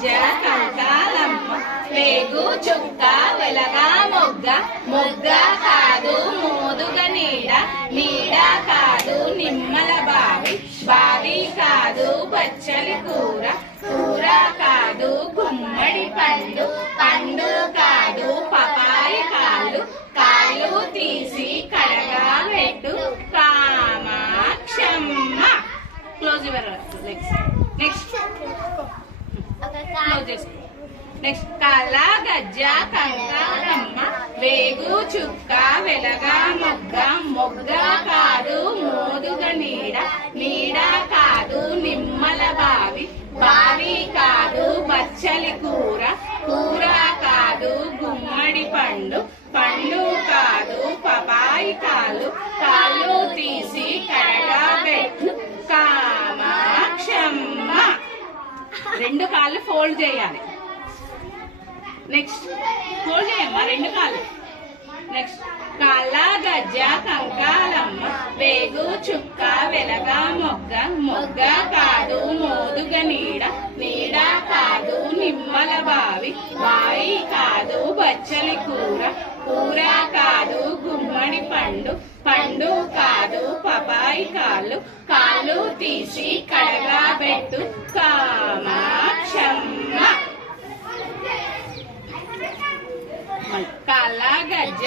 గజ్జ కంకాలమ్మ వేగు చుక్క వెలగా మొగ్గ మొగ్గ కాదు మోదుగ నీడ నీడ కాదు నిమ్మల బావి బావి కాదు బచ్చలి కూర కూర కాదు గుమ్మడి పండు పండు కాదు పపాయి కాళ్ళు కాళ్ళు తీసి కడగా పెట్టు Kamakshamma. Close your next close చేసుకో. నెక్స్ట్ కాళ్ళ గజ్జ కంకాలమ్మ వేగు చుక్క వెలగా మొగ్గ మొగ్గ కాదు మోదుగ నీడ నీడ కాదు నిమ్మల బావి బావి కాదు బచ్చలి కూర కూర కాదు గుమ్మడి పండు పండు కాదు పపాయి కాళ్ళు కాళ్ళు తీసి కడగా పెట్టు కామాక్షమ్మ. రెండు కాళ్ళు ఫోల్డ్ చేయాలి. నెక్స్ట్ ఫోల్డ్ చేయమ్మా రెండు కాళ్ళు. నెక్స్ట్ కాళ్ళ గజ్జ కంకాలమ్మ వేగు చుక్క వెలగా మొగ్గ మొగ్గ కాదు మోదుగ నీడ నీడ కాదు నిమ్మల బావి బావి కాదు బచ్చలి కూర కూర కాదు గుమ్మడి పండు పండు కాదు పపాయి కాళ్ళు కాళ్ళు తీసి కడగా పెట్టు కామాక్షమ్మ. కాళ్ళ గజ్జ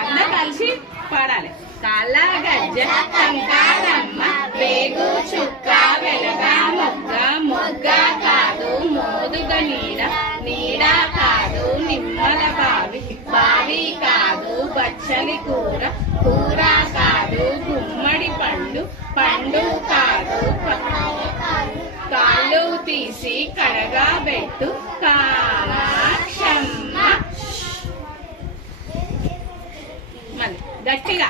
అందరూ కలిసి పాడాలి. కాళ్ళ గజ్జ కంకాలమ్మ వేగు చుక్క వెలగా మొగ్గ మొగ్గ కాదు మోదుగ నీడ నీడ కాదు నిమ్మల బావి బావి కాదు బచ్చలి కూర కూర కాదు గుమ్మడి పండు పండు కాదు కాళ్ళు తీసి కడగా పెట్టు కామాక్షమ్మ. మళ్ళీ గట్టిగా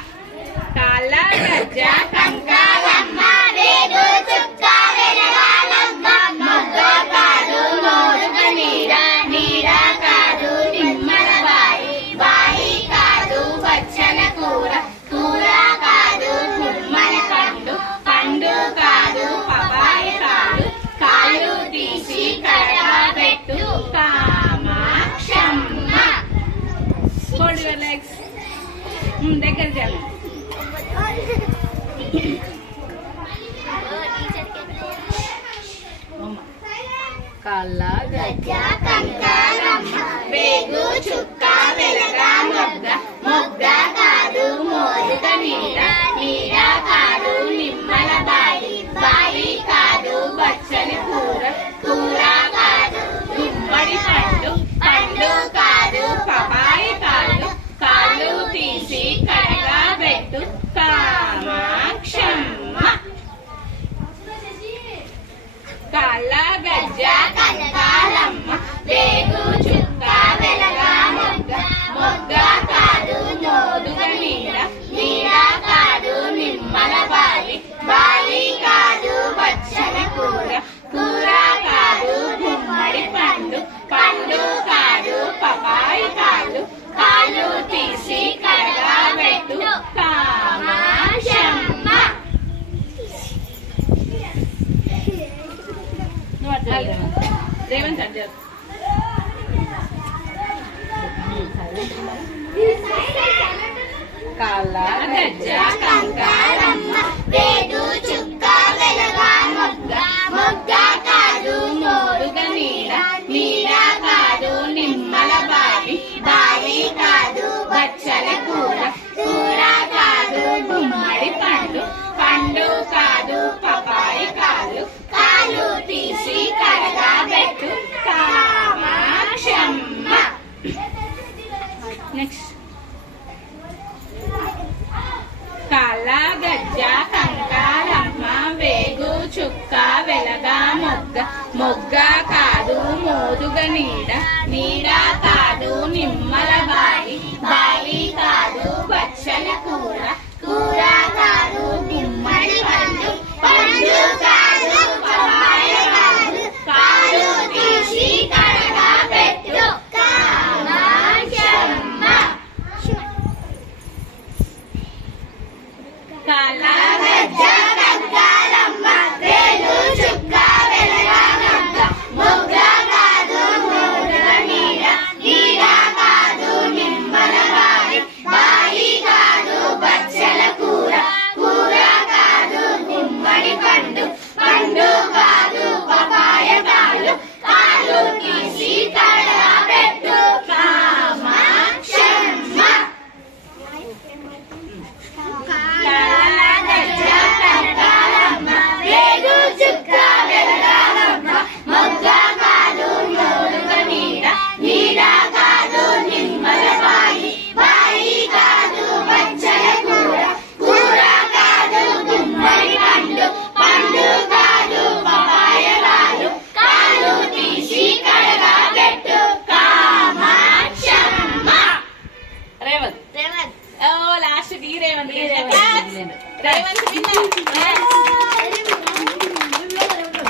కాళ్ళ గజ్జ కంకాలమ్మ వేగు చుక్క వెలగా మొగ్గ మొగ్గ కాదు మోదుగ నీడ నీడ కాదు నిమ్మల బావి బావి కాదు బచ్చల కూర కూర కాదు గుమ్మడి పండు పండు కాదు పపాయి కాళ్ళు కాళ్ళు తీసి కడగా పెట్టు కామాక్షమ్మ. Fold your legs. దగ్గర చేయాలి. కాళ్ళ గజ్జ కంకాలమ్మ వేగు చుక్క వెలగా మొగ్గ మొగ్గ కాదు మోదుగ నీడ నీడ కాదు నిమ్మల బావి బావి కాదు బచ్చలి కూర కూర కాదు గుమ్మడి పండు పండు కాదు పపాయి కాళ్ళు కాళ్ళు తీసి కడగా పెట్టు కామాక్షమ్మ. కాళ్ళ గజ్జ కంకాలమ్మ వేగు చుక్క వెలగా మొగ్గ మొగ్గ కాదు మోదుగ నీడ నీడ కాదు నిమ్మల బావి బావి కాదు బచ్చల కూర కూర కాదు గుమ్మడి పండు పండు కాదు పపాయి కాళ్ళు కాళ్ళు తీసి కడగా పెట్టు కామాక్షమ్మ. రేవంత్ అడ్డారు. కాళ్ళ గజ్జ కంకాలమ్మ వేగు చుక్క వెలగా మొగ్గ మొగ్గ కాదు మోదుగ నీడ నీడ కాదు నిమ్మల బావి బావి కాదు బచ్చల కూర కూర కాదు గుమ్మడి పండు పండు కాదు పపాయి కాళ్ళు కాళ్ళు తీసి కడగా పెట్టు కామాక్షమ్మ. నెక్స్ట్ కాళ్ళ గజ్జ కంకాలమ్మ వేగు చుక్క వెలగా మొగ్గ మొగ్గ కాదు మోదుగ నీడ నీడ కాదు నిమ్మల బావి బావి కాదు బచ్చలి కూర